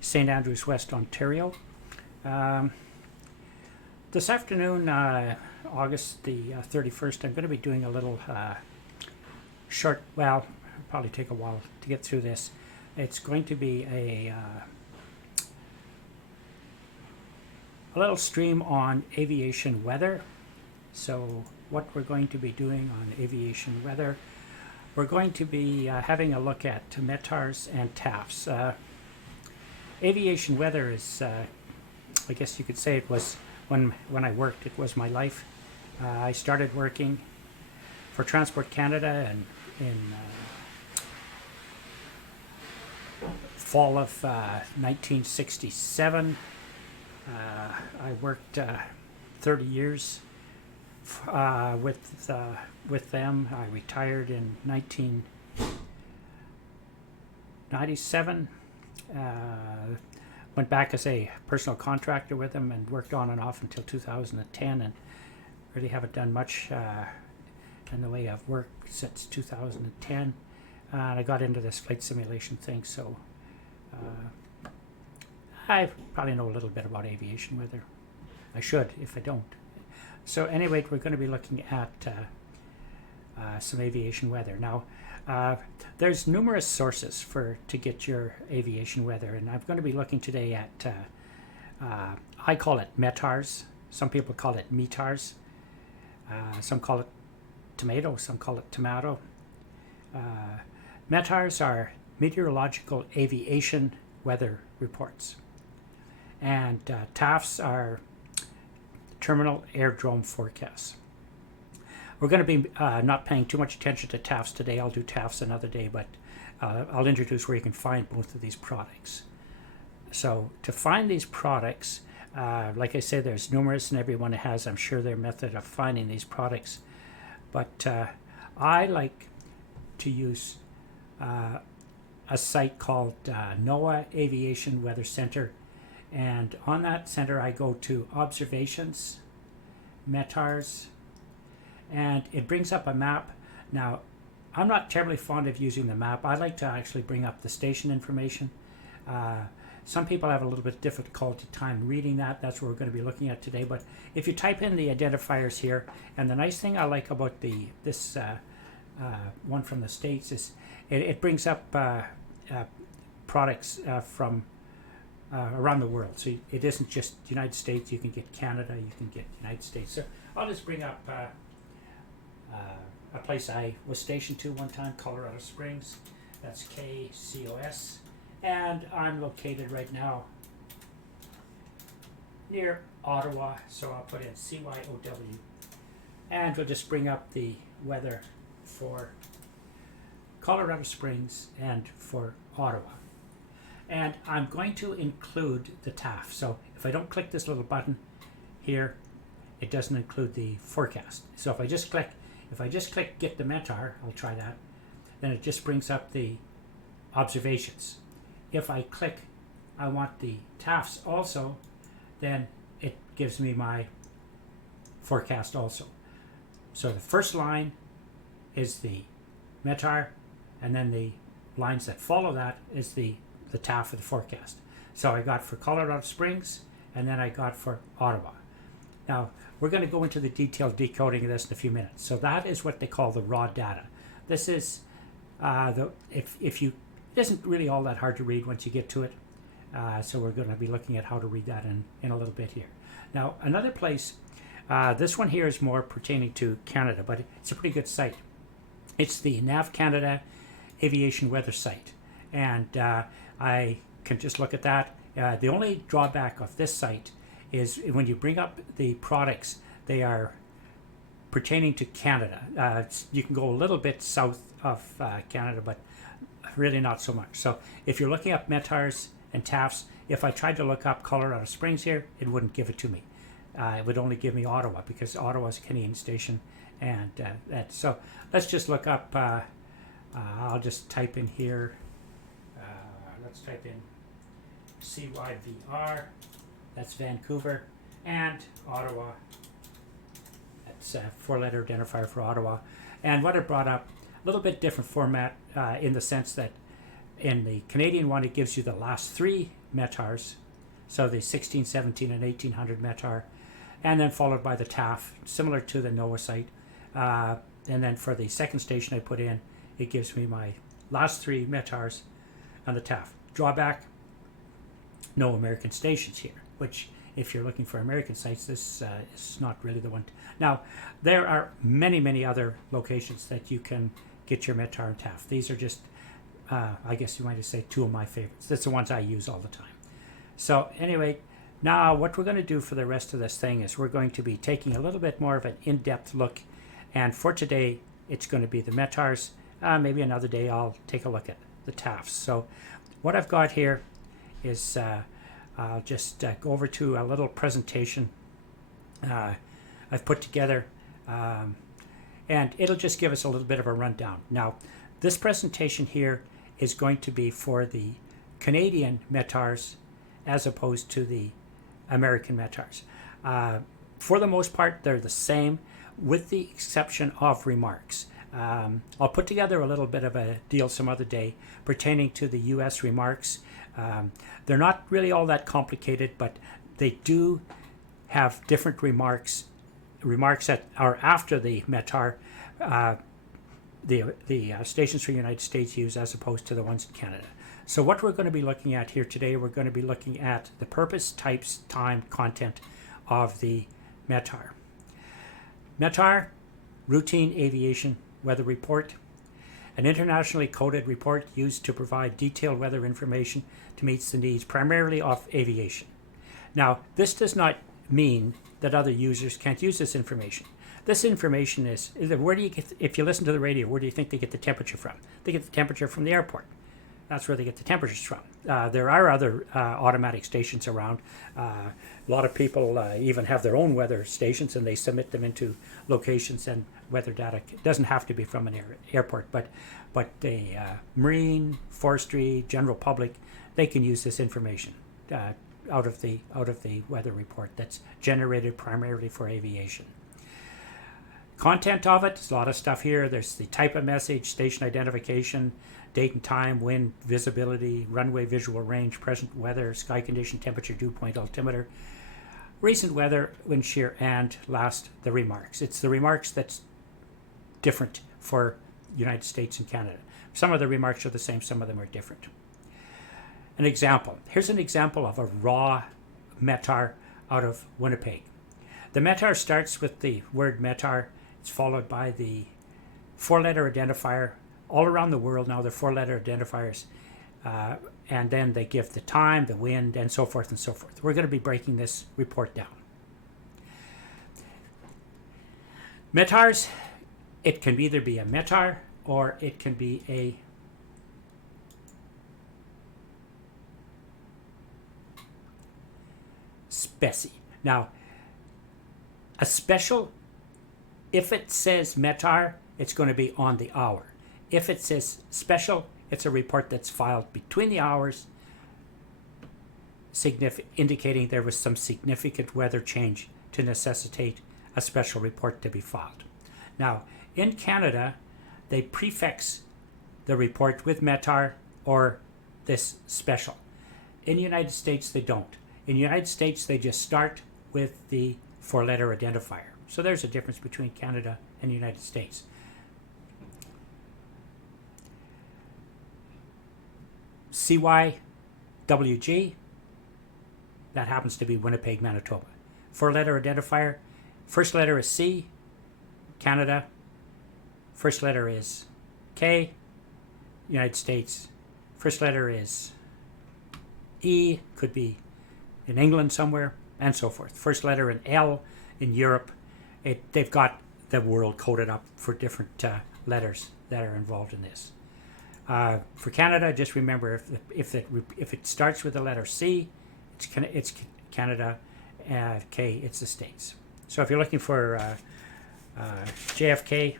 St. Andrews West, Ontario. Um, this afternoon, August the 31st, I'm going to be doing a little short, well, it'll probably take a while to get through this. It's going to be a little stream on aviation weather. So what we're going to be doing on aviation weather, we're going to be having a look at METARs and TAFs. Aviation weather is, I guess you could say it was, when I worked, it was my life. I started working for Transport Canada in fall of 1967. I worked 30 years with them. I retired in 1997. Went back as a personal contractor with them and worked on and off until 2010, and really haven't done much in the way of work since 2010. And I got into this flight simulation thing, so I probably know a little bit about aviation weather. I should, if I don't. So anyway, we're going to be looking at some aviation weather. Now, there's numerous sources to get your aviation weather, and I'm going to be looking today at, I call it METARs. Some people call it METARs. Some call it tomato, some call it tomato. METARs are meteorological aviation weather reports. And TAFs are terminal aerodrome forecasts. We're going to be not paying too much attention to TAFs today. I'll do TAFs another day, but I'll introduce where you can find both of these products. So to find these products, like I say, there's numerous, and everyone has, I'm sure, their method of finding these products. But I like to use a site called NOAA Aviation Weather Center. And on that center, I go to Observations, METARs, and it brings up a map. Now, I'm not terribly fond of using the map. I like to actually bring up the station information. Some people have a little bit difficult time reading that. That's what we're going to be looking at today. But if you type in the identifiers here, and the nice thing I like about this one from the States is it brings up products from around the world. So it isn't just United States. You can get Canada, you can get United States. So I'll just bring up a place I was stationed to one time, Colorado Springs. That's KCOS. And I'm located right now near Ottawa, so I'll put in CYOW. And we'll just bring up the weather for Colorado Springs and for Ottawa. And I'm going to include the TAF. So if I don't click this little button here, it doesn't include the forecast. So if I just click get the METAR, I'll try that, then it just brings up the observations. If I click I want the TAFs also, then it gives me my forecast also. So the first line is the METAR, and then the lines that follow that is the TAF for the forecast. So I got for Colorado Springs, and then I got for Ottawa. Now, we're going to go into the detailed decoding of this in a few minutes. So that is what they call the raw data. This is, it isn't really all that hard to read once you get to it. So we're going to be looking at how to read that in a little bit here. Now, another place, this one here is more pertaining to Canada, but it's a pretty good site. It's the NAV Canada Aviation Weather Site. And I can just look at that. The only drawback of this site is when you bring up the products, they are pertaining to Canada. You can go a little bit south of Canada, but really not so much. So if you're looking up METARs and TAFs, if I tried to look up Colorado Springs here, it wouldn't give it to me. It would only give me Ottawa, because Ottawa is a Canadian station. And so let's just look up, I'll just type in here, let's type in CYVR, that's Vancouver, and Ottawa. That's a four-letter identifier for Ottawa. And what it brought up, a little bit different format in the sense that in the Canadian one, it gives you the last three METARs, so the 16, 17, and 1800 METAR, and then followed by the TAF, similar to the NOAA site. And then for the second station I put in, it gives me my last 3 METARs and the TAF. Drawback, no American stations here, which if you're looking for American sites, this is not really the one. Now, there are many, many other locations that you can get your METAR and TAF. These are just, I guess you might say, 2 of my favorites. That's the ones I use all the time. So anyway, now what we're going to do for the rest of this thing is we're going to be taking a little bit more of an in-depth look. And for today, it's going to be the METARs. Maybe another day I'll take a look at the TAFs. So what I've got here is I'll just go over to a little presentation I've put together, and it'll just give us a little bit of a rundown. Now, this presentation here is going to be for the Canadian METARs as opposed to the American METARs. For the most part, they're the same, with the exception of remarks. I'll put together a little bit of a deal some other day pertaining to the U.S. remarks. They're not really all that complicated, but they do have different remarks that are after the METAR, the stations for the United States use, as opposed to the ones in Canada. So what we're going to be looking at here today, we're going to be looking at the purpose, types, time, content of the METAR. METAR, routine aviation weather report, an internationally coded report used to provide detailed weather information to meet the needs primarily of aviation. Now, this does not mean that other users can't use this information. This information is, where do you get, if you listen to the radio, where do you think they get the temperature from? They get the temperature from the airport. That's where they get the temperatures from. There are other automatic stations around. A lot of people even have their own weather stations, and they submit them into locations and weather data. It doesn't have to be from an airport, but the marine, forestry, general public, they can use this information out of the weather report that's generated primarily for aviation. Content of it, there's a lot of stuff here. There's the type of message, station identification, date and time, wind, visibility, runway visual range, present weather, sky condition, temperature, dew point, altimeter, recent weather, wind shear, and last, the remarks. It's the remarks that's different for United States and Canada. Some of the remarks are the same, some of them are different. An example. Here's an example of a raw METAR out of Winnipeg. The METAR starts with the word METAR. It's followed by the 4-letter identifier. All around the world now, they're 4-letter identifiers. And then they give the time, the wind, and so forth and so forth. We're going to be breaking this report down. METARs, it can either be a METAR or it can be a SPECI. Now, a special, if it says METAR, it's going to be on the hour. If it says special, it's a report that's filed between the hours, indicating there was some significant weather change to necessitate a special report to be filed. Now, in Canada, they prefix the report with METAR or this special. In the United States, they don't. In the United States, they just start with the 4-letter identifier. So there's a difference between Canada and the United States. CYWG, that happens to be Winnipeg, Manitoba. 4-letter identifier, first letter is C, Canada, first letter is K, United States, first letter is E, could be in England somewhere, and so forth. First letter in L in Europe. They've got the world coded up for different letters that are involved in this. For Canada, just remember if it starts with the letter C, it's Canada, K, it's the States. So if you're looking for JFK,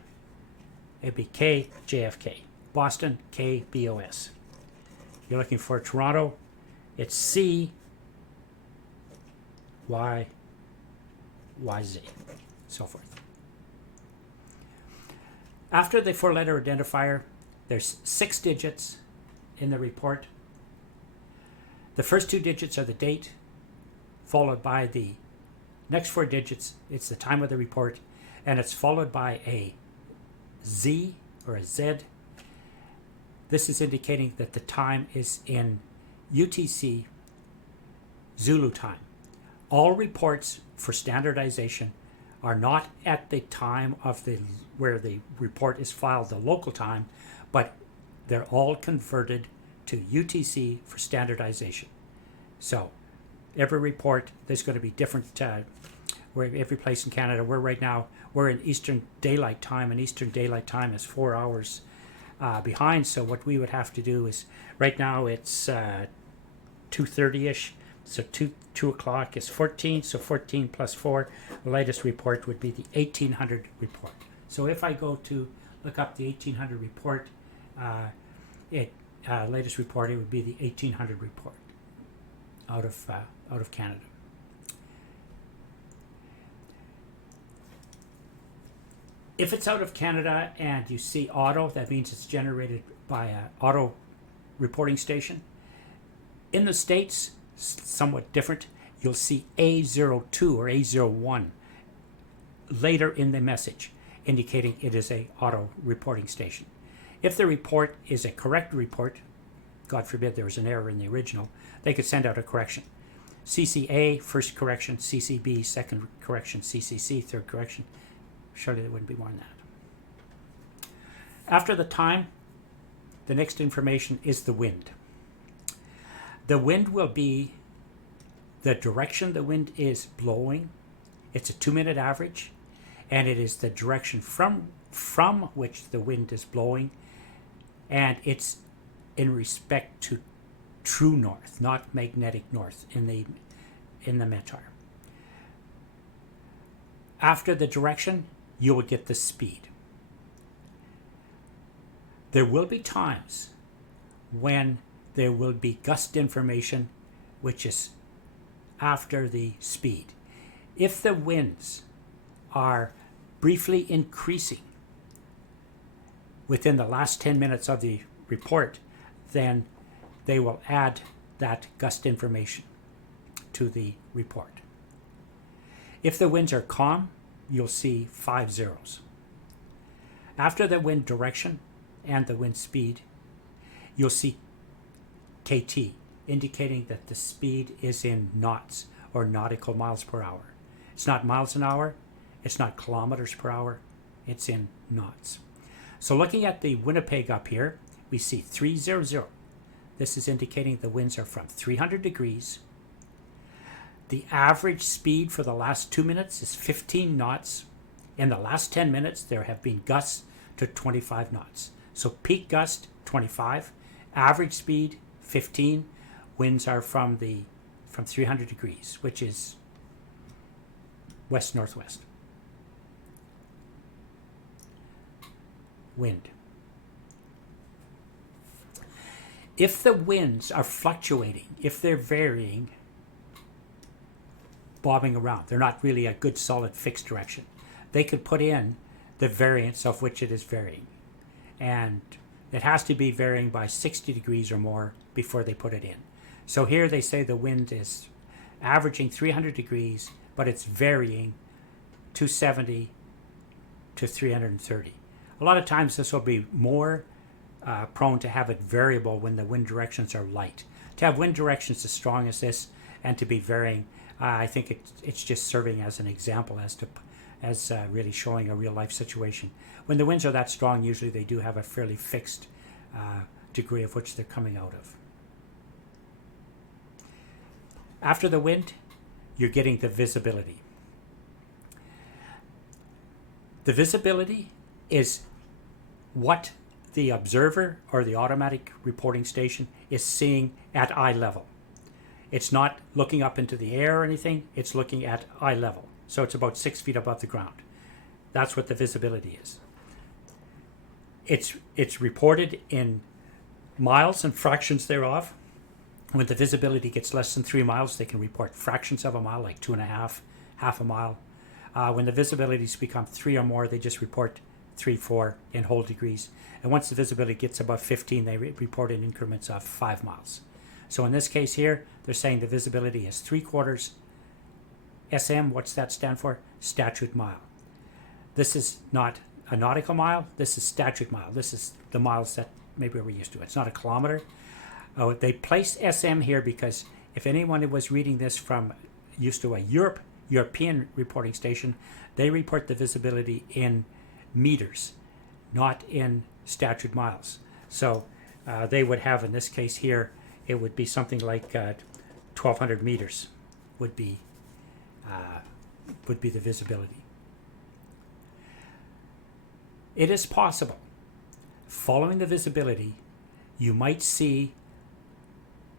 it'd be K, JFK. Boston, K, BOS. If you're looking for Toronto, it's C, Y, YZ, so forth. After the 4-letter identifier, there's 6 digits in the report. The first 2 digits are the date, followed by the next 4 digits. It's the time of the report, and it's followed by a Z or a Z. This is indicating that the time is in UTC Zulu time. All reports for standardization are not at the time of where the report is filed, the local time, but they're all converted to UTC for standardization. So every report, there's going to be different, where every place in Canada. Right now, we're in Eastern Daylight Time, and Eastern Daylight Time is 4 hours behind. So what we would have to do is, right now it's 2:30ish. So 2 o'clock is 14, so 14 plus 4, the latest report would be the 1800 report. So if I go to look up the 1800 report, latest report, it would be the 1800 report out of Canada. If it's out of Canada and you see auto, that means it's generated by an auto reporting station. In the States, somewhat different, you'll see A02 or A01 later in the message, indicating it is a auto reporting station. If the report is a correct report, God forbid there was an error in the original, they could send out a correction. CCA, first correction, CCB, second correction, CCC, third correction. Surely there wouldn't be more than that. After the time, the next information is the wind. The wind will be the direction the wind is blowing. It's a 2-minute average, and it is the direction from which the wind is blowing, and it's in respect to true north, not magnetic north in the METAR. After the direction, you will get the speed. There will be times when there will be gust information, which is after the speed. If the winds are briefly increasing within the last 10 minutes of the report, then they will add that gust information to the report. If the winds are calm, you'll see 5 zeros. After the wind direction and the wind speed, you'll see KT, indicating that the speed is in knots or nautical miles per hour. It's not miles an hour, it's not kilometers per hour, it's in knots. So looking at the Winnipeg up here, we see 300. This is indicating the winds are from 300 degrees. The average speed for the last 2 minutes is 15 knots. In the last 10 minutes, there have been gusts to 25 knots. So peak gust, 25. Average speed, 15. Winds are from 300 degrees, which is west-northwest. Wind. If the winds are fluctuating, if they're varying, bobbing around, they're not really a good solid fixed direction, they could put in the variance of which it is varying. And it has to be varying by 60 degrees or more before they put it in. So here they say the wind is averaging 300 degrees, but it's varying 270 to 330. A lot of times this will be more prone to have it variable when the wind directions are light. To have wind directions as strong as this and to be varying, I think it's just serving as an example as really showing a real life situation. When the winds are that strong, usually they do have a fairly fixed degree of which they're coming out of. After the wind, you're getting the visibility. The visibility is what the observer or the automatic reporting station is seeing at eye level. It's not looking up into the air or anything, it's looking at eye level. So it's about 6 feet above the ground. That's what the visibility is. It's reported in miles and fractions thereof. When the visibility gets less than 3 miles, they can report fractions of a mile, like 2.5, half a mile. When the visibilities become 3 or more, they just report 3, 4 in whole degrees. And once the visibility gets above 15, they report in increments of 5 miles. So in this case here, they're saying the visibility is 3/4 SM. What's that stand for? Statute mile. This is not a nautical mile. This is statute mile. This is the miles that maybe we're used to. It's not a kilometer. Oh, they placed SM here because if anyone was reading this from used to a European reporting station, they report the visibility in meters, not in statute miles. So they would have, in this case here, it would be something like 1,200 meters would be the visibility. It is possible, following the visibility, you might see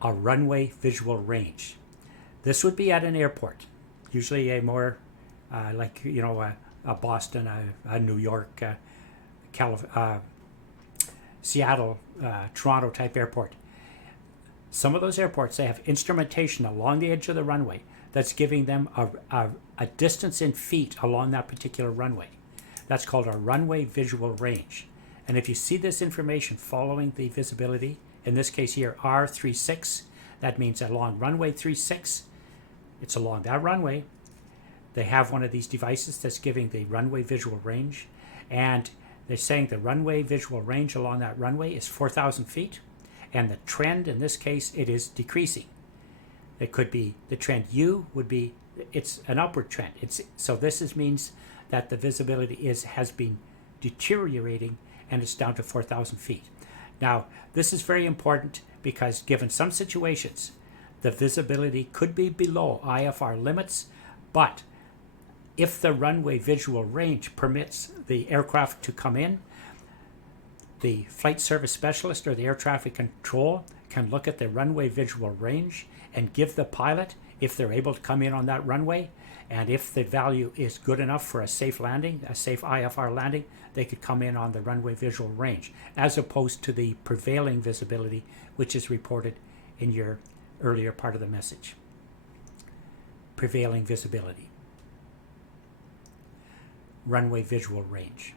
a runway visual range. This would be at an airport, usually a more like, you know, a Boston, a New York, Seattle, Toronto type airport. Some of those airports, they have instrumentation along the edge of the runway that's giving them a distance in feet along that particular runway. That's called a runway visual range. And if you see this information following the visibility, in this case here, R36, that means along runway 36, it's along that runway. They have one of these devices that's giving the runway visual range, and they're saying the runway visual range along that runway is 4,000 feet, and the trend in this case, it is decreasing. It could be, the trend U would be, it's an upward trend. So this means that the visibility has been deteriorating and it's down to 4,000 feet. Now, this is very important because given some situations, the visibility could be below IFR limits, but if the runway visual range permits the aircraft to come in, the flight service specialist or the air traffic control can look at the runway visual range and give the pilot, if they're able to come in on that runway, and if the value is good enough for a safe landing, a safe IFR landing, they could come in on the runway visual range, as opposed to the prevailing visibility, which is reported in your earlier part of the message. Prevailing visibility. Runway visual range.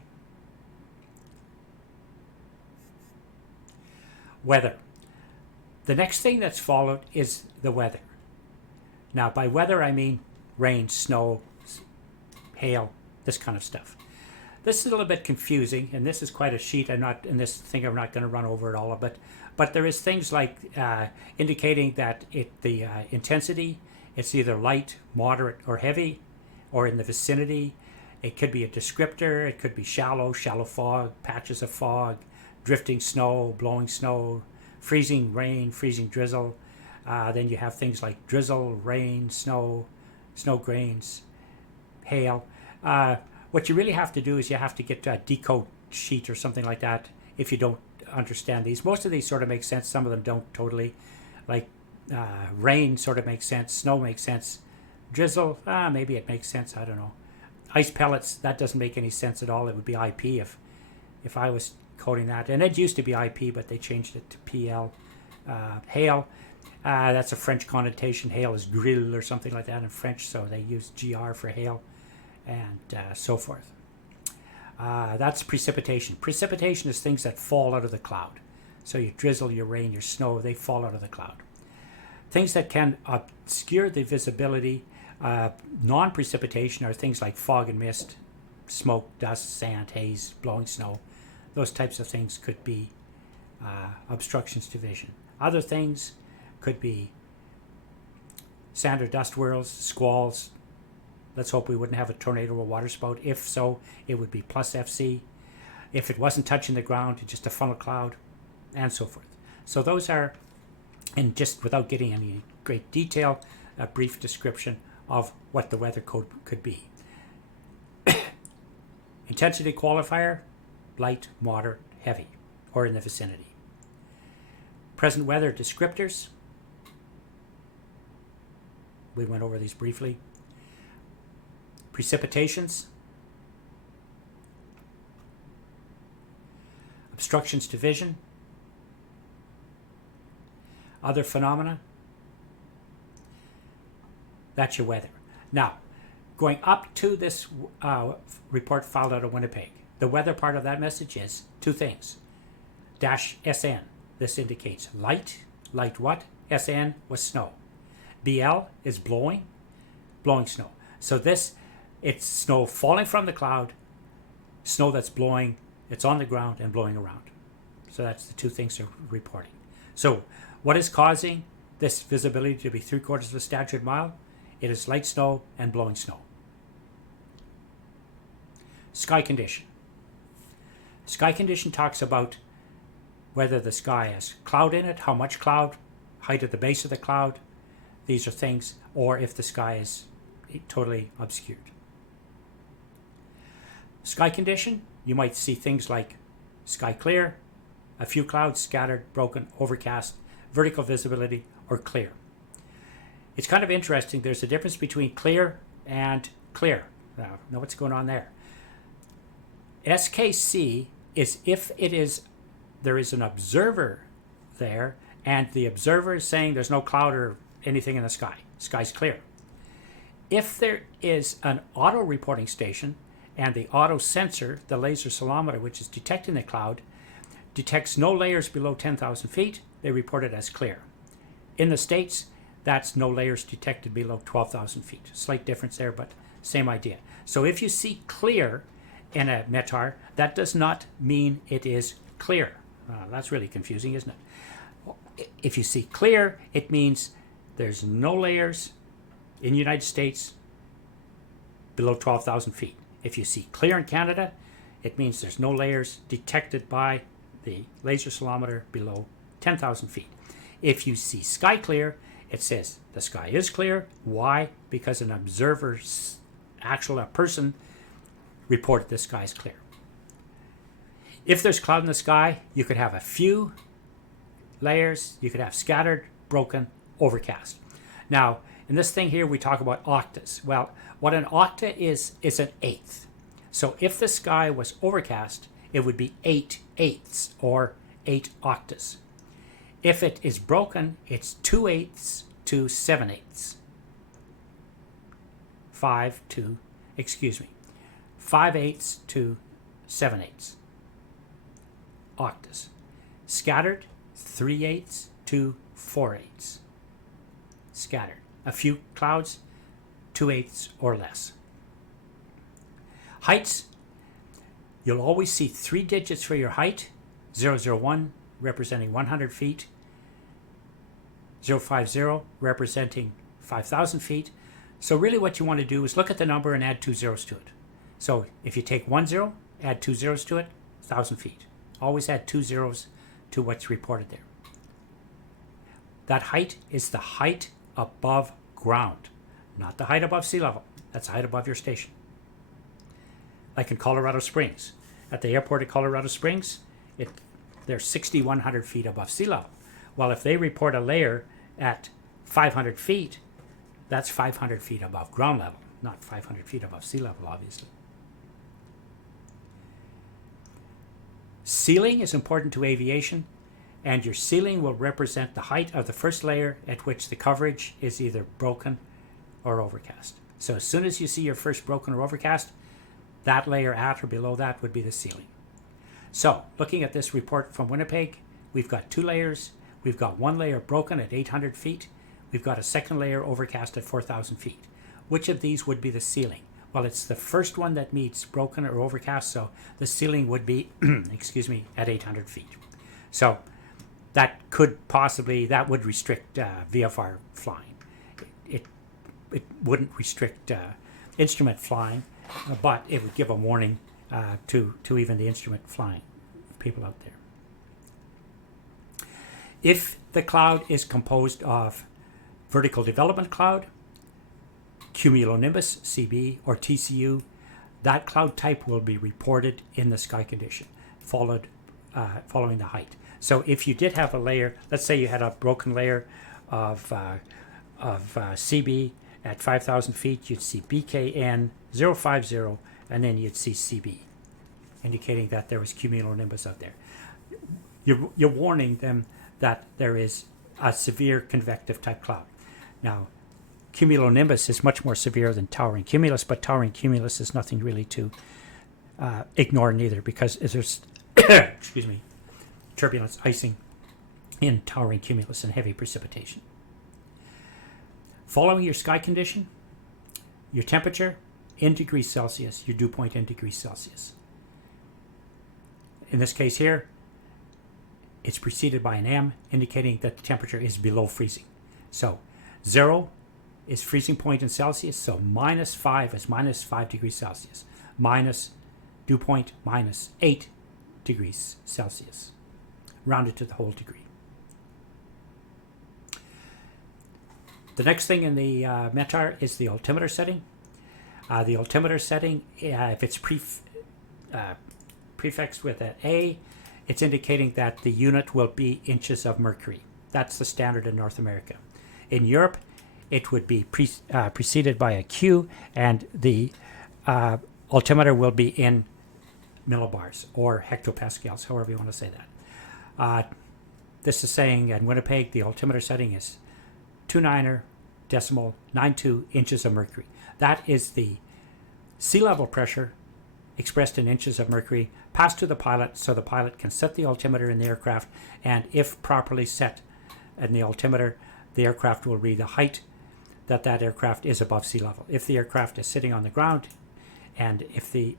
Weather. The next thing that's followed is the weather. Now, by weather, I mean rain, snow, hail, this kind of stuff. This is a little bit confusing, and this is quite a sheet. I'm not going to run over it all of it, but there is things like indicating that the intensity, it's either light, moderate, or heavy, or in the vicinity. It could be a descriptor. It could be shallow fog, patches of fog, drifting snow, blowing snow, freezing rain, freezing drizzle. Then you have things like drizzle, rain, snow grains, hail. What you really have to do is you have to get a decode sheet or something like that if you don't understand these. Most of these sort of make sense. Some of them don't totally. Like rain sort of makes sense. Snow makes sense. Drizzle, maybe it makes sense. I don't know. Ice pellets, that doesn't make any sense at all. It would be IP if I was coding that. And it used to be IP, but they changed it to PL. Hail, that's a French connotation. Hail is grill or something like that in French, so they use GR for hail, and so forth. That's precipitation. Precipitation is things that fall out of the cloud. So your drizzle, your rain, your snow, they fall out of the cloud. Things that can obscure the visibility, non-precipitation, are things like fog and mist, smoke, dust, sand, haze, blowing snow. Those types of things could be obstructions to vision. Other things could be sand or dust whirls, squalls. Let's hope we wouldn't have a tornado or water spout. If so, it would be plus FC. If it wasn't touching the ground, just a funnel cloud, and so forth. So those are, and just without getting any great detail, a brief description of what the weather code could be. Intensity qualifier, light, moderate, heavy, or in the vicinity. Present weather descriptors. We went over these briefly. Precipitations. Obstructions to vision. Other phenomena. That's your weather. Now, going up to this report filed out of Winnipeg, the weather part of that message is two things. -SN. This indicates light what? SN was snow. BL is blowing snow. So it's snow falling from the cloud, snow that's blowing, it's on the ground and blowing around. So that's the two things they're reporting. So what is causing this visibility to be 3/4 of a statute mile? It is light snow and blowing snow. Sky condition. Sky condition talks about whether the sky has cloud in it, how much cloud, height at the base of the cloud. These are things, or if the sky is totally obscured. Sky condition, you might see things like sky clear, a few clouds scattered, broken, overcast, vertical visibility, or clear. It's kind of interesting. There's a difference between clear and clear. Now, know what's going on there. SKC is if there is an observer there and the observer is saying there's no cloud or anything in the sky. Sky's clear. If there is an auto reporting station and the auto sensor, the laser ceilometer, which is detecting the cloud, detects no layers below 10,000 feet, they report it as clear. In the States, that's no layers detected below 12,000 feet. Slight difference there, but same idea. So if you see clear in a METAR, that does not mean it is clear. That's really confusing, isn't it? If you see clear, it means there's no layers in the United States below 12,000 feet. If you see clear in Canada, it means there's no layers detected by the laser ceilometer below 10,000 feet. If you see sky clear, it says the sky is clear. Why? Because an observer, a person, reported the sky is clear. If there's cloud in the sky, you could have a few layers. You could have scattered, broken, overcast. Now, in this thing here, we talk about octas. Well, what an octa is an eighth. So if the sky was overcast, it would be 8/8 or 8 octas. If it is broken, it's 2/8 to 7/8. 5/8 to 7/8 octas. Scattered, 3/8 to 4/8. Scattered. A few clouds, 2/8 or less. Heights, you'll always see 3 digits for your height. 001 representing 100 feet. 050 representing 5,000 feet. So really what you want to do is look at the number and add 2 zeros to it. So if you take 10, add 2 zeros to it, 1,000 feet. Always add 2 zeros to what's reported there. That height is the height above ground, not the height above sea level. That's the height above your station. Like in Colorado Springs. At the airport of Colorado Springs, they're 6,100 feet above sea level. Well, if they report a layer at 500 feet, that's 500 feet above ground level, not 500 feet above sea level, obviously. Ceiling is important to aviation, and your ceiling will represent the height of the first layer at which the coverage is either broken or overcast. So as soon as you see your first broken or overcast, that layer at or below that would be the ceiling. So looking at this report from Winnipeg, we've got 2 layers. We've got 1 layer broken at 800 feet. We've got a second layer overcast at 4,000 feet. Which of these would be the ceiling? Well, it's the first one that meets broken or overcast, so the ceiling would be, at 800 feet. So that would restrict VFR flying. It wouldn't restrict instrument flying, but it would give a warning to even the instrument flying people out there. If the cloud is composed of vertical development cloud, cumulonimbus, CB, or TCU, that cloud type will be reported in the sky condition, following the height. So if you did have a layer, let's say you had a broken layer of CB at 5,000 feet, you'd see BKN 050, and then you'd see CB, indicating that there was cumulonimbus out there. You're warning them that there is a severe convective type cloud. Now, cumulonimbus is much more severe than towering cumulus, but towering cumulus is nothing really to ignore neither, because there's turbulence, icing, in towering cumulus and heavy precipitation. Following your sky condition, your temperature in degrees Celsius, your dew point in degrees Celsius. In this case here, it's preceded by an M, indicating that the temperature is below freezing. So 0 is freezing point in Celsius, so -5 is -5 degrees Celsius. Minus dew point -8 degrees Celsius, rounded to the whole degree. The next thing in the METAR is the altimeter setting. The altimeter setting, if it's prefixed with an A, it's indicating that the unit will be inches of mercury. That's the standard in North America. In Europe, it would be preceded by a Q, and the altimeter will be in millibars or hectopascals, however you want to say that. This is saying in Winnipeg, the altimeter setting is 29.92 inches of mercury. That is the sea level pressure expressed in inches of mercury passed to the pilot, so the pilot can set the altimeter in the aircraft, and if properly set in the altimeter, the aircraft will read the height that aircraft is above sea level. If the aircraft is sitting on the ground, and if the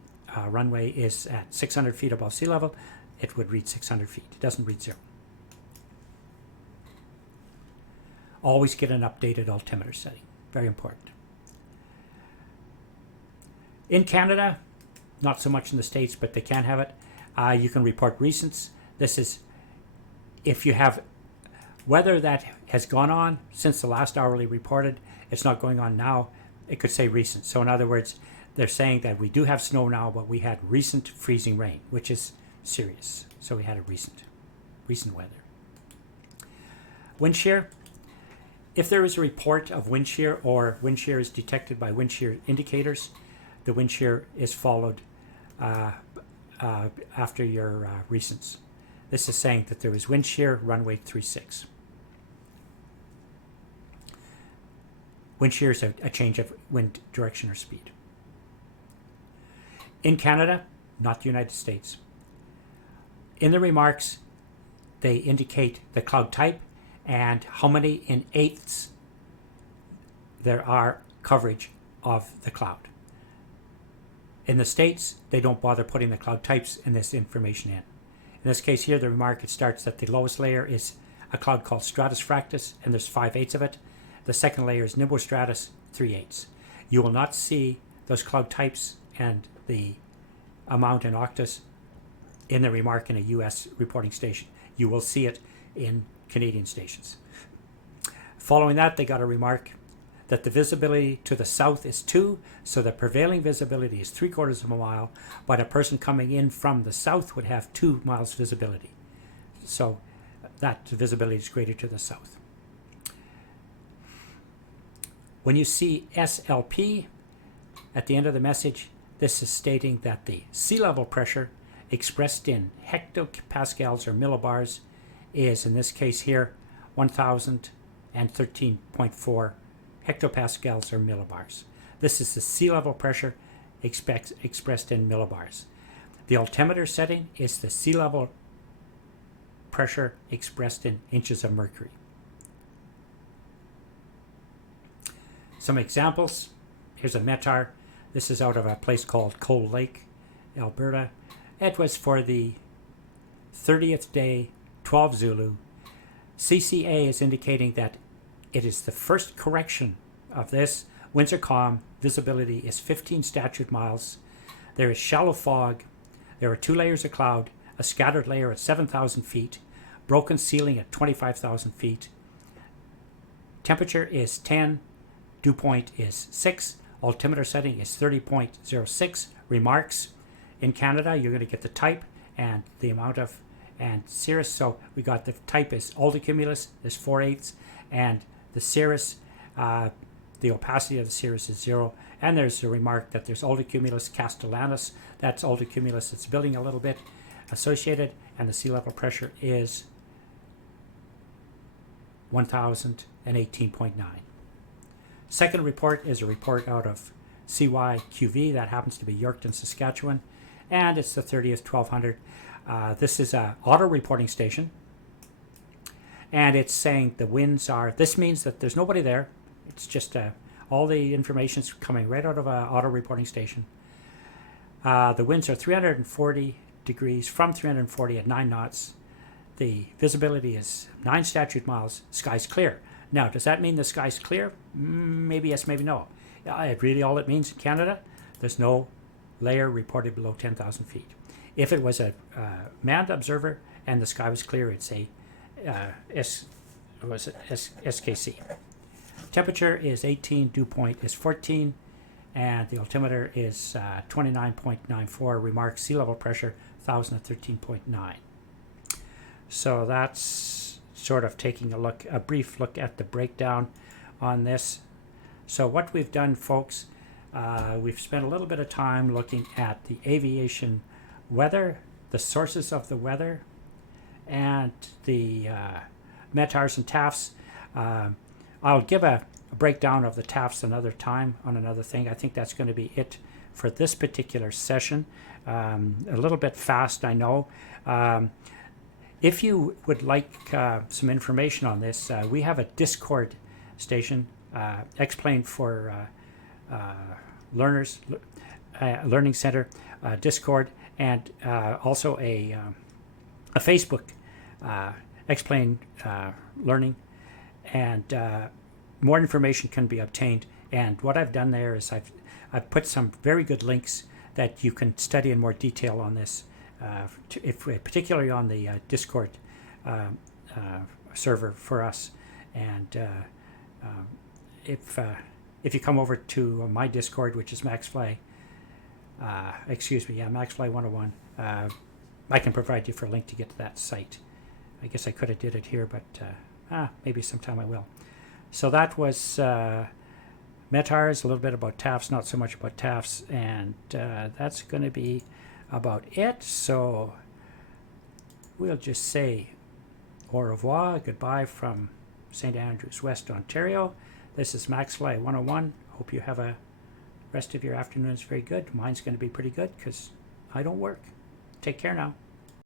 runway is at 600 feet above sea level, it would read 600 feet. It doesn't read 0. Always get an updated altimeter setting. Very important. In Canada, not so much in the States, but they can have it. You can report recents. This is if you have weather that has gone on since the last hourly reported. It's not going on now. It could say recent. So in other words, they're saying that we do have snow now, but we had recent freezing rain, which is serious. So we had a recent weather. Wind shear. If there is a report of wind shear or wind shear is detected by wind shear indicators, the wind shear is followed after your recents. This is saying that there is wind shear, runway 36. Wind shear is a change of wind direction or speed. In Canada, not the United States. In the remarks, they indicate the cloud type and how many in eighths there are coverage of the cloud. In the States, they don't bother putting the cloud types in this information in. In this case here, the remark, it starts that the lowest layer is a cloud called stratus fractus, and there's 5/8 of it. The second layer is nimbostratus, 3/8. You will not see those cloud types and the amount in octas in the remark in a US reporting station. You will see it in Canadian stations. Following that, they got a remark that the visibility to the south is 2, so the prevailing visibility is 3/4 of a mile, but a person coming in from the south would have 2 miles visibility. So that visibility is greater to the south. When you see SLP at the end of the message, this is stating that the sea level pressure expressed in hectopascals or millibars is, in this case here, 1013.4 hectopascals or millibars. This is the sea level pressure expressed in millibars. The altimeter setting is the sea level pressure expressed in inches of mercury. Some examples. Here's a METAR. This is out of a place called Cold Lake, Alberta. It was for the 30th day, 12 Zulu. CCA is indicating that it is the first correction of this. Winds are calm. Visibility is 15 statute miles. There is shallow fog. There are 2 layers of cloud, a scattered layer at 7,000 feet, broken ceiling at 25,000 feet. Temperature is 10. Dew point is 6. Altimeter setting is 30.06. Remarks. In Canada, you're going to get the type and the amount of and cirrus. So we got the type is alticumulus, there's 4/8, and the cirrus, the opacity of the cirrus is 0. And there's a remark that there's alticumulus castellanus. That's alticumulus that's building a little bit associated, and the sea level pressure is 1018.9. Second report is a report out of CYQV, that happens to be Yorkton, Saskatchewan, and it's the 30th, 1200. This is an auto reporting station. and it's saying the winds are, this means that there's nobody there. It's just all the information is coming right out of an auto reporting station. The winds are 340 degrees, from 340 at 9 knots. The visibility is 9 statute miles. Sky's clear. Now, does that mean the sky's clear? Maybe yes, maybe no. Really all it means in Canada, there's no layer reported below 10,000 feet. If it was a manned observer and the sky was clear, it'd say SKC. Temperature is 18, dew point is 14, and the altimeter is 29.94. Remarks sea level pressure 1,013.9. So that's sort of taking a brief look at the breakdown on this. So what we've done, folks, we've spent a little bit of time looking at the aviation weather, the sources of the weather, and the METARs and TAFs. I'll give a breakdown of the TAFs another time on another thing. I think that's going to be it for this particular session. A little bit fast, I know. If you would like some information on this, we have a Discord station, Explain for Learners, Learning Center, Discord, and also a Facebook, Explain Learning, and more information can be obtained. And what I've done there is I've put some very good links that you can study in more detail on this, particularly on the Discord server for us. And if you come over to my Discord, which is MaxFly, MaxFly 101, I can provide you for a link to get to that site. I guess I could have did it here, but maybe sometime I will. So that was METARs, a little bit about TAFs, not so much about TAFs, and that's going to be about it. So we'll just say au revoir, goodbye from St. Andrews, West Ontario. This is MaxFly 101. Hope you have a rest of your afternoons very good. Mine's going to be pretty good because I don't work. Take care now.